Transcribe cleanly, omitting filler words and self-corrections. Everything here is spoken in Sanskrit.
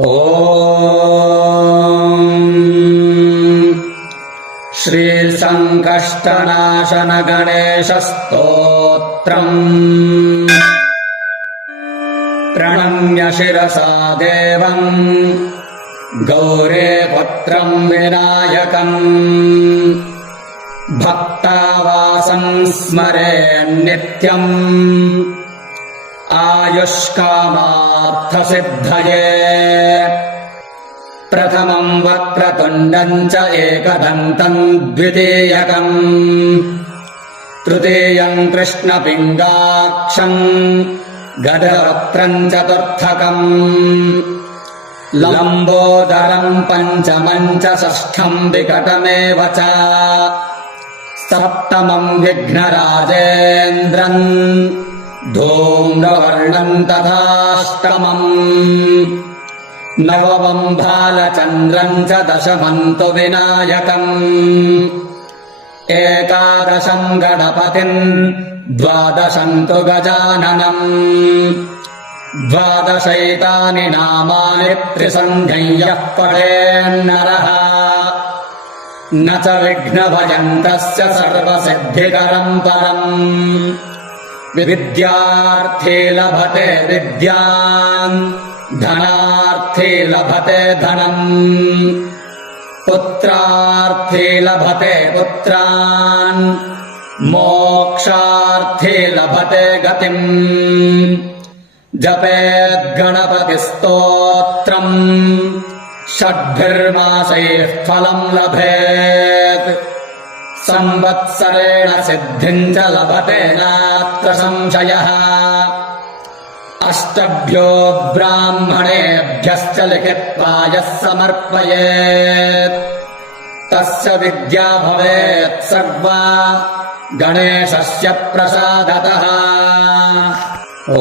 ॐ श्रीसङ्कष्टनाशन गणेशस्तोत्रम् प्रणम्य शिरसा देवम् गौरीपुत्रम् विनायकम् भक्तावासं स्मरेन्नित्यम् आयुष्कामार्थसिद्धये। प्रथमम् वक्रतुण्डम् च एकदन्तम् द्वितीयकम् तृतीयम् कृष्णपिङ्गाक्षम् गजवक्त्रम् चतुर्थकम् लम्बोदरम् पञ्चमम् च षष्ठम् विकटमेव च सप्तमम् विघ्नराजेन्द्रम् धूम्रवर्णम् तथाष्टमम् नवमम् भालचन्द्रम् च दशमम् तु विनायकम् एकादशम् गणपतिम् द्वादशम् तु गजाननम् द्वादशैतानि नामानि त्रिसन्ध्यः पठेन्नरः न च विघ्नभयम् तस्य सर्वसिद्धिकरम् परम् विद्यार्थी लभते विद्याम् धनार्थी लभते धनम् पुत्रार्थी लभते पुत्रान् मोक्षार्थी लभते गतिम् जपेद्गणपतिस्तोत्रम् षड्भिर्मासैः फलम् लभेत् संवत्सरेण सिद्धिम् च लभते नात्र संशयः अष्टभ्यो ब्राह्मणेभ्यश्च लिखित्वा यः समर्पयेत् तस्य विद्या भवेत् सर्वा गणेशस्य प्रसादतः। ॐ